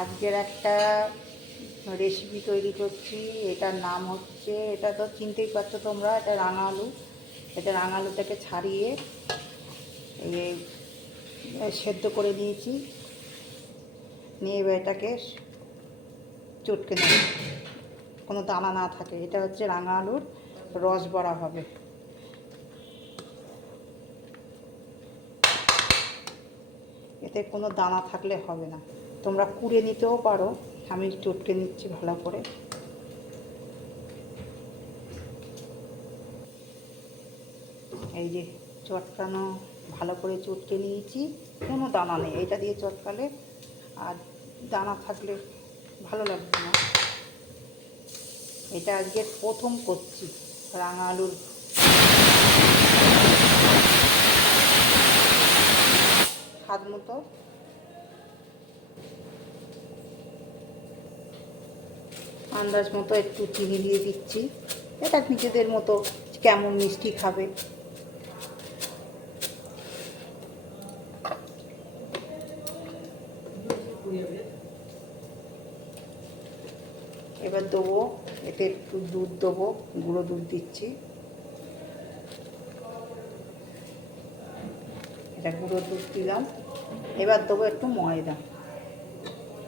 আজকের একটা রেসিপি তৈরি করছি। এটার নাম হচ্ছে, এটা তো চিনতেই পারছো তোমরা, এটা রাঙা আলু। এটা রাঙা আলুটাকে ছাড়িয়ে সেদ্ধ করে নিয়েছি, নিয়ে এবার এটাকে চটকে নেব, কোনো দানা না থাকে। এটা হচ্ছে রাঙা আলুর রস বড়া হবে। এতে কোনো দানা থাকলে হবে না, তোমরা কুড়ে নিতেও পারো। আমি চটকে নিচ্ছি ভালো করে। এই যে চটকানো ভালো করে চটকে নিয়েছি, কোনো দানা নেই। এটা দিয়ে চটকালে আর দানা থাকলে ভালো লাগবে না। এটা আজকে প্রথম করছি রাঙা আলুর স্বাদ মতো আন্দাজ মতো একটু চিনি দিয়ে দিচ্ছি। এটা নিজেদের মতো কেমন মিষ্টি খাবে। এবার দেবো, এতে একটু দুধ দেবো, গুঁড়ো দুধ দিচ্ছি। এটা গুঁড়ো দুধ দিলাম। এবার দেবো একটু ময়দা,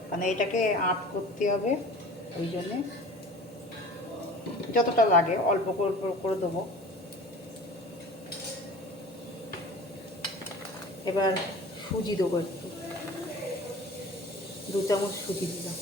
মানে এটাকে আট করতে হবে, ওই জন্যে যতটা লাগে অল্প করে দেবো। এবার সুজি দেবো, একটু 2 চামচ সুজি দিলাম।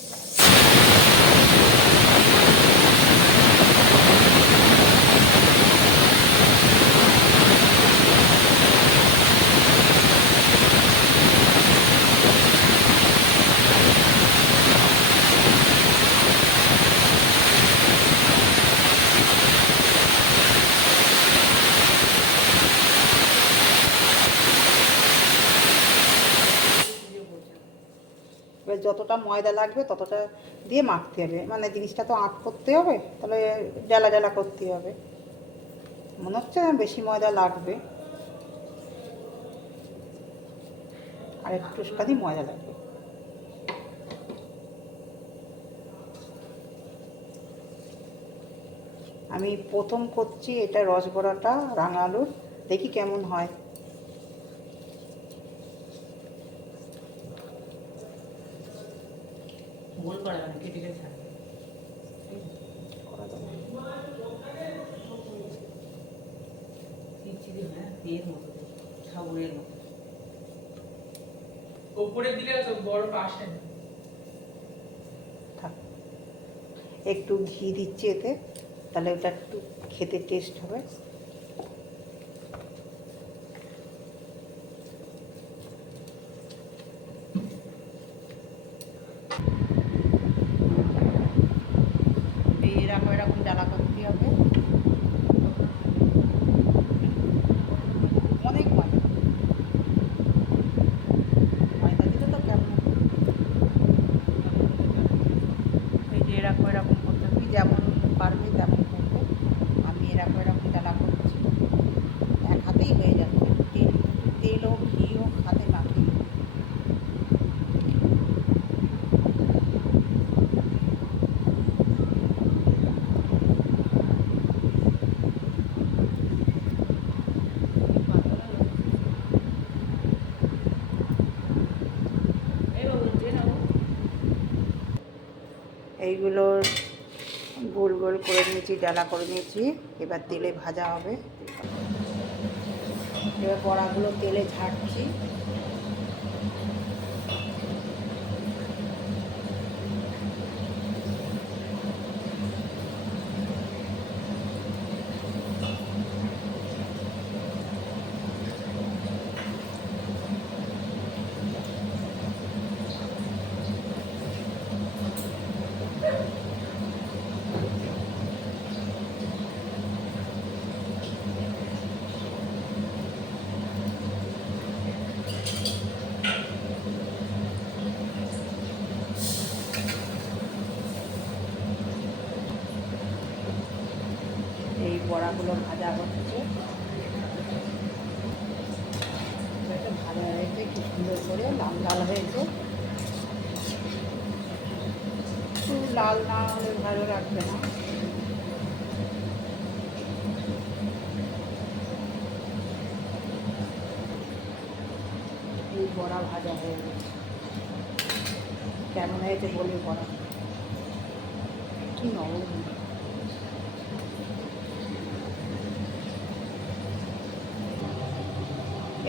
এবার যতটা ময়দা লাগবে ততটা দিয়ে মাখতে হবে, মানে জিনিসটা তো আঁট করতে হবে, তাহলে জ্বালা জ্বালা করতে হবে। মনে হচ্ছে না বেশি ময়দা লাগবে, আর একটুখানি ময়দা লাগবে। আমি প্রথম করছি এটা রসবড়াটা রাঙা আলুর, দেখি কেমন হয়। গোল করা যাবে, কেটে কেটে থাকবে। চিচিড়ি হয় না, তেল মতো, সাবুরের মতো। ওপরে দিলে তো বড় পাশে থাক, একটু ঘি দিচ্ছি এতে, তাহলে ওটা একটু খেতে টেস্ট হবে। এরকম এরকম জ্বালা করতে হবে, অনেক ময়দা। ময়দা দিলে তো কেমন, এই যে এরকম এরকম করতে হবে, যেমন পারবে তেমন করবে। আমি এরকম এরকম জ্বালা করছি, এক হাতেই হয়ে যাচ্ছে। তেল হোক ঘি হোক হাতে মাখিয়ে। এইগুলোর গোল গোল করে নিয়েছি, ডালা করে নিয়েছি। এবার তেলে ভাজা হবে। এবার বড়াগুলো তেলে ছাড়ছি। এই বড়াগুলো ভাজা হচ্ছে, ভাজা হয়েছে, কি সুন্দর করে লাল লাল হয়েছে। লাল না হলে ভালো লাগবে না। এই বড়া ভাজা হয়ে গেছে। কেমন হয়েছে বলে বড়া কি নরম।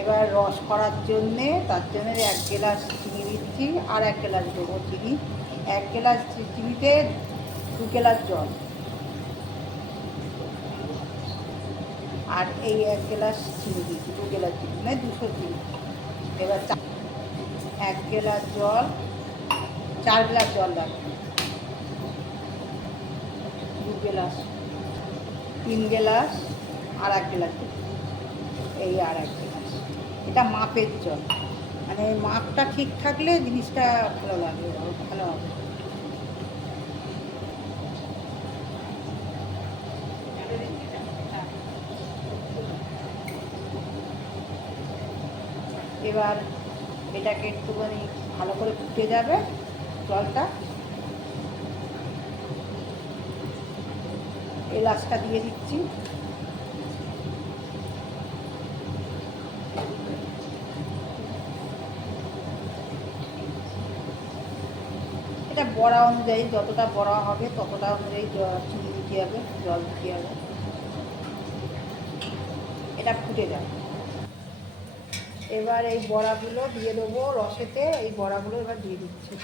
এবার রস করার জন্যে তার জন্য 1 গ্লাস চিনি দিচ্ছি, আর 1 গ্লাস দেবো চিনি। 1 গ্লাস চিনিতে 2 গ্লাস জল, আর এই 1 গ্লাস চিনি দিচ্ছি, 2 গ্লাস চিনি মানে 200 চিনি। এবার 1 গ্লাস জল, 4 গ্লাস জল লাগবে, 2 গ্লাস, 3 গ্লাস, আর 1 গ্লাস দেবো, এই আর 1 গ্লাস। এটা মাপের জল, মানে মাপটা ঠিক থাকলে জিনিসটা ভালো লাগবে, ভালো হবে। এবার এটাকে একটুখানি ভালো করে ফুটে যাবে জলটা, এলাচটা দিয়ে দিচ্ছি। এটা বড়া অনুযায়ী, যতটা বড়া হবে ততটা অনুযায়ী চিনি দিতে হবে, জল দিতে হবে। এটা ফুটে যাবে। এবার এই বড়াগুলো দিয়ে দেবো রসেতে, এই বড়াগুলো এবার দিয়ে দিচ্ছি।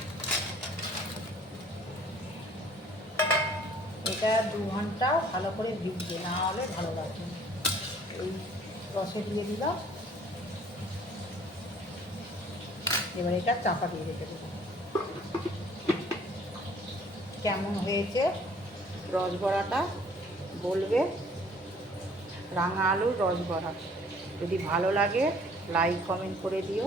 এটা 2 ঘন্টা ভালো করে ভিজবে, না হলে ভালো লাগবে না। এই রসে দিয়ে দিলাম, এবার এটা চাপা দিয়ে রেখে দেবো। কেমন হয়েছে রসবড়াটা বলবে, রাঙা আলুর রসবড়া। যদি ভালো লাগে লাইক কমেন্ট করে দিও।